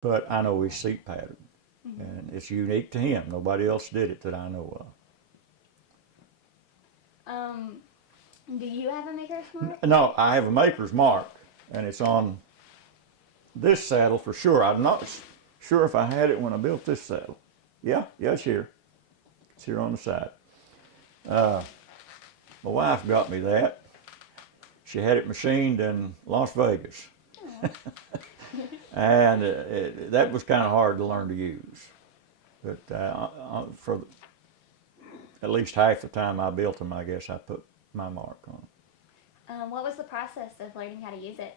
but I know his seat pattern. Mm-hmm. And it's unique to him. Nobody else did it that I know Um, do you have a maker's mark? of. No, I have a maker's mark, and it's on this saddle for sure. I'm not sure if I had it when I built this saddle. Yeah, it's here. It's here on the side. My wife got me that. She had it machined in Las Vegas. And that was kind of hard to learn to use. But for at least half the time I built them, I guess I put my mark on. What was the process of learning how to use it?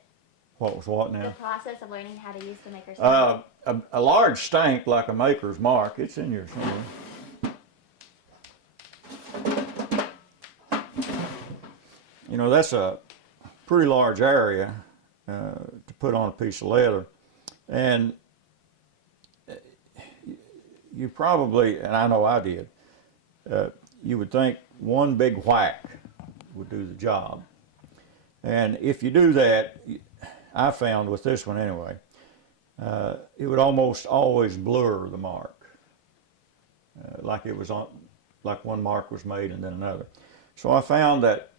What was what The now? process of learning how to use the maker's mark. A large stank like a maker's mark. It's in here somewhere. You know, that's a pretty large area to put on a piece of leather. And you probably, and I know I did, you would think one big whack would do the job. And if you do that, I found with this one anyway, it would almost always blur the mark, like it was on, like one mark was made and then another. So I found that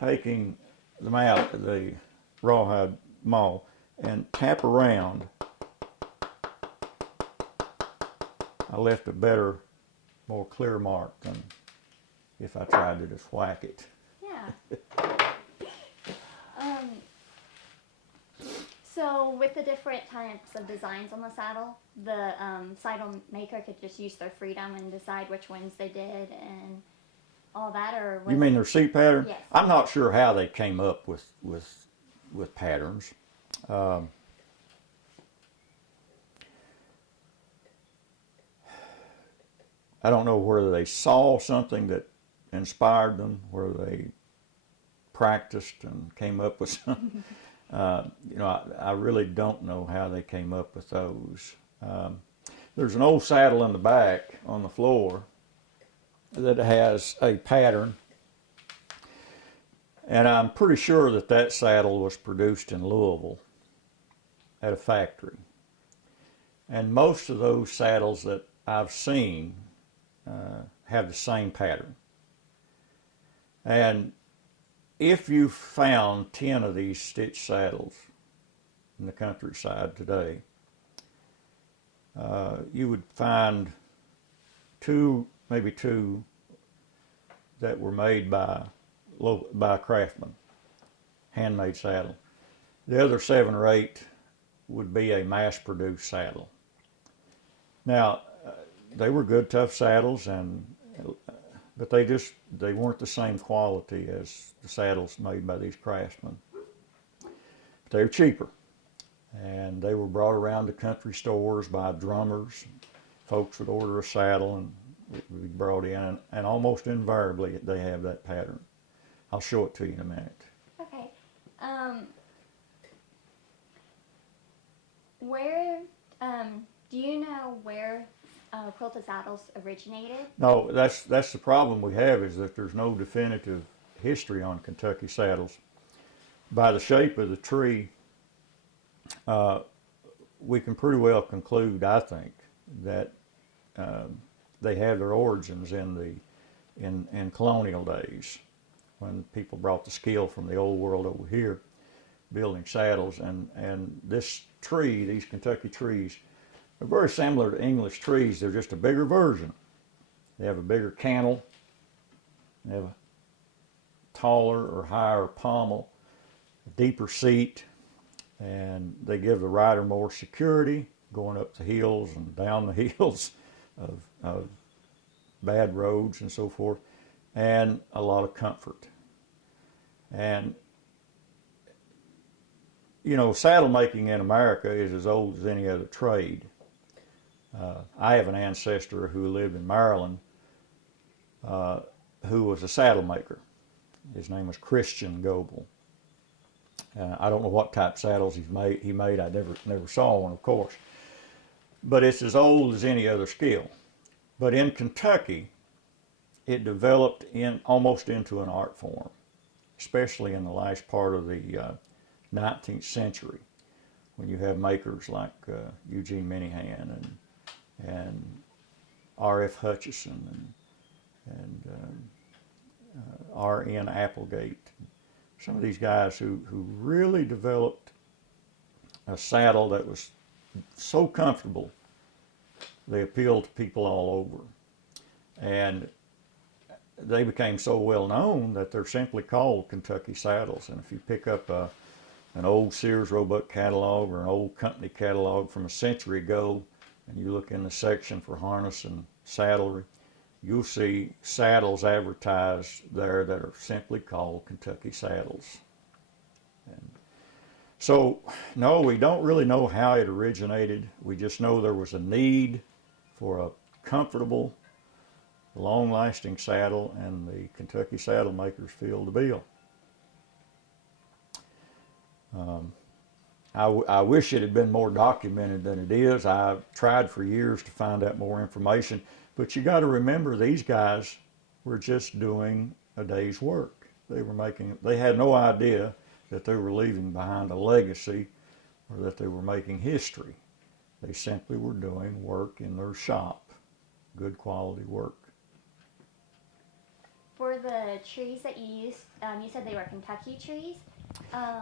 taking the rawhide maul and tap around, I left a better, more clear mark than if I tried to just whack it. Yeah. So with the different types of designs on the saddle maker could just use their freedom and decide which ones they did and all that, or You mean their seat pattern? Yes. I'm not sure how they came up with patterns. I don't know whether they saw something that inspired them, whether they practiced and came up with something. You know, I really don't know how they came up with those. There's an old saddle in the back on the floor that has a pattern, and I'm pretty sure that that saddle was produced in Louisville at a factory. And most of those saddles that I've seen have the same pattern. And if you found 10 of these stitched saddles in the countryside today, you would find maybe two that were made by a craftsman, handmade saddle. The other 7 or 8 would be a mass-produced saddle. Now, they were good, tough saddles, but they weren't the same quality as the saddles made by these craftsmen. But they were cheaper, and they were brought around to country stores by drummers. Folks would order a saddle and it would be brought in, and almost invariably they have that pattern. I'll show it to you in a minute. Okay. Where do you know where quilted saddles originated? No, that's the problem we have, is that there's no definitive history on Kentucky saddles. By the shape of the tree, we can pretty well conclude, I think, that they have their origins in colonial days, when people brought the skill from the old world over here, building saddles. And this tree, these Kentucky trees, are very similar to English trees. They're just a bigger version. They have a bigger cantle. They have a taller or higher pommel, a deeper seat, and they give the rider more security going up the hills and down the hills of bad roads and so forth, and a lot of comfort. And you know, saddle making in America is as old as any other trade. I have an ancestor who lived in Maryland who was a saddle maker. His name was John Goble. I don't know what type of saddles he made. I never saw one, of course. But it's as old as any other skill. But in Kentucky, it developed almost into an art form, especially in the last part of the 19th century, when you have makers like Eugene Minihan and R.F. Hutchison and R.N. Applegate. Some of these guys who really developed a saddle that was so comfortable, they appealed to people all over. And they became so well known that they're simply called Kentucky saddles. And if you pick up an old Sears Roebuck catalog or an old company catalog from a century ago, and you look in the section for harness and saddlery, you'll see saddles advertised there that are simply called Kentucky saddles. And so, no, we don't really know how it originated. We just know there was a need for a comfortable, long-lasting saddle, and the Kentucky saddle makers filled the bill. I wish it had been more documented than it is. I've tried for years to find out more information, but you got to remember these guys were just doing a day's work. They had no idea that they were leaving behind a legacy or that they were making history. They simply were doing work in their shop, good quality work. For the trees that you used, you said they were Kentucky trees.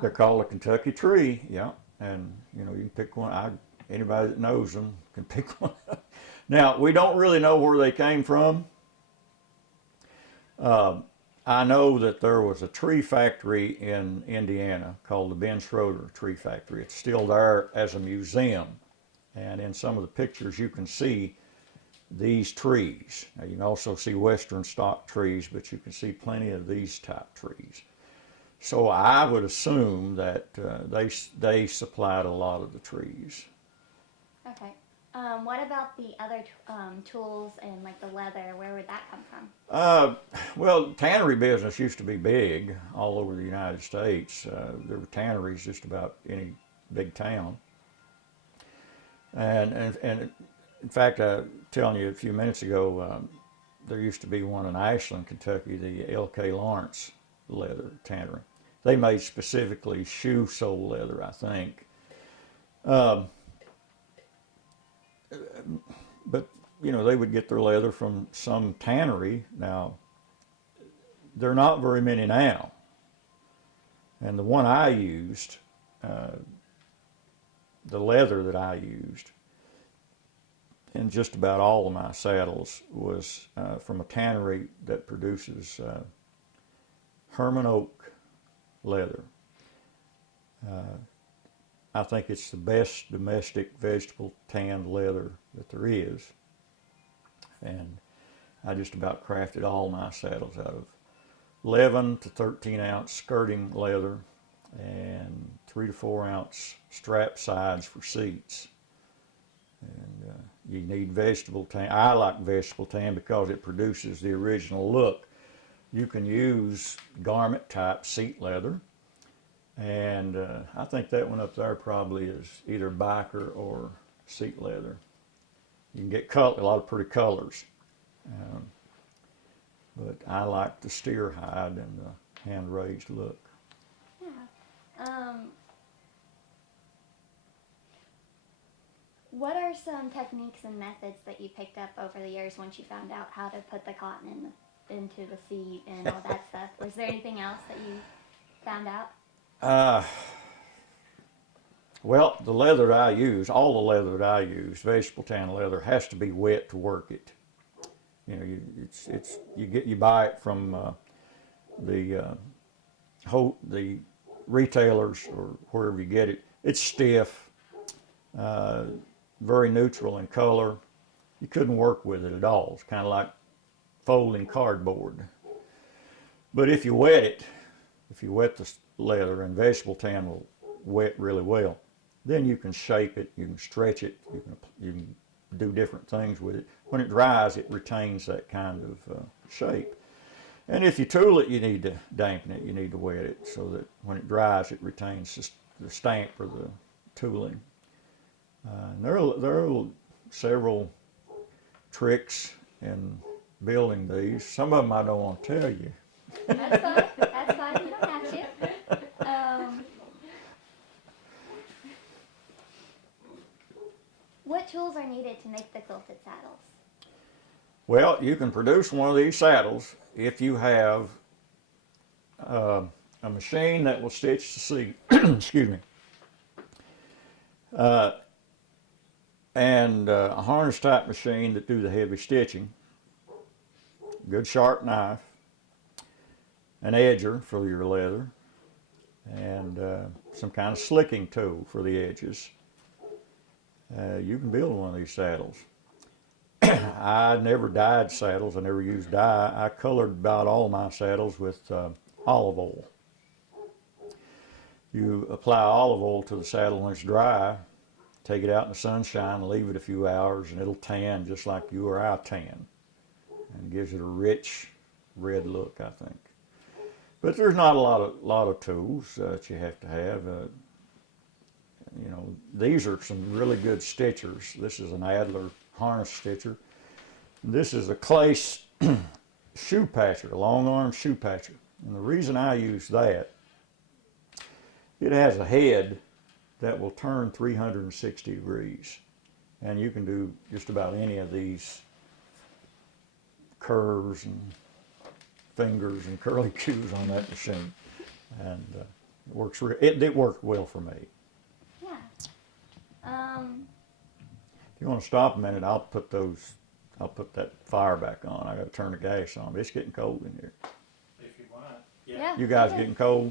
They're called a Kentucky tree, yeah. And you know, you can pick one. Anybody that knows them can pick one. Now, we don't really know where they came from. I know that there was a tree factory in Indiana called the Ben Schroeder Tree Factory. It's still there as a museum. And in some of the pictures you can see these trees. Now, you can also see western stock trees, but you can see plenty of these type trees. So I would assume that they supplied a lot of the trees. Okay. What about the other tools and like the leather? Where would that come from? Well, tannery business used to be big all over the United States. There were tanneries just about any big town. And in fact, I was telling you a few minutes ago, there used to be one in Ashland, Kentucky, the L.K. Lawrence leather tannery. They made specifically shoe sole leather, I think. But, you know, they would get their leather from some tannery. Now, there are not very many now. And the one I used, the leather that I used in just about all of my saddles was from a tannery that produces Herman Oak leather. I think it's the best domestic vegetable tanned leather that there is. And I just about crafted all my saddles out of 11 to 13 ounce skirting leather and 3 to 4 ounce strap sides for seats. And you need vegetable tan. I like vegetable tan because it produces the original look. You can use garment type seat leather. And I think that one up there probably is either biker or seat leather. You can get a lot of pretty colors. But I like the steer hide and the hand-raised look. Yeah. What are some techniques and methods that you picked up over the years once you found out how to put the cotton into the seat and all that stuff? Was there anything else that you found out? Well, the leather that I use, all the leather that I use, vegetable tan leather, has to be wet to work it. You know, you buy it from the retailers or wherever you get it. It's stiff, very neutral in color. You couldn't work with it at all. It's kind of like folding cardboard. But if you wet the leather, and vegetable tan will wet really well, then you can shape it, you can stretch it, you can do different things with it. When it dries, it retains that kind of shape. And if you tool it, you need to dampen it, you need to wet it so that when it dries, it retains the stamp or the tooling. There are several tricks in building these. Some of them I don't want to tell you. That's fine. That's fine. You don't have to. what tools are needed to make the quilted saddles? Well, you can produce one of these saddles if you have a machine that will stitch the seat, excuse me, and a harness type machine that do the heavy stitching, good sharp knife, an edger for your leather, and some kind of slicking tool for the edges. You can build one of these saddles. I never dyed saddles. I never used dye. I colored about all my saddles with olive oil. You apply olive oil to the saddle when it's dry, take it out in the sunshine, leave it a few hours, and it'll tan just like you or I tan. And gives it a rich red look, I think. But there's not a lot of tools that you have to have. You know, these are some really good stitchers. This is an Adler harness stitcher. This is a clay shoe patcher, a long arm shoe patcher. And the reason I use that, it has a head that will turn 360 degrees. And you can do just about any of these curves and fingers and curly cues on that machine. And it worked well for me. Yeah. If you want to stop a minute, I'll put that fire back on. I got to turn the gas on. It's getting cold in here. If you want. Yeah. You guys getting cold?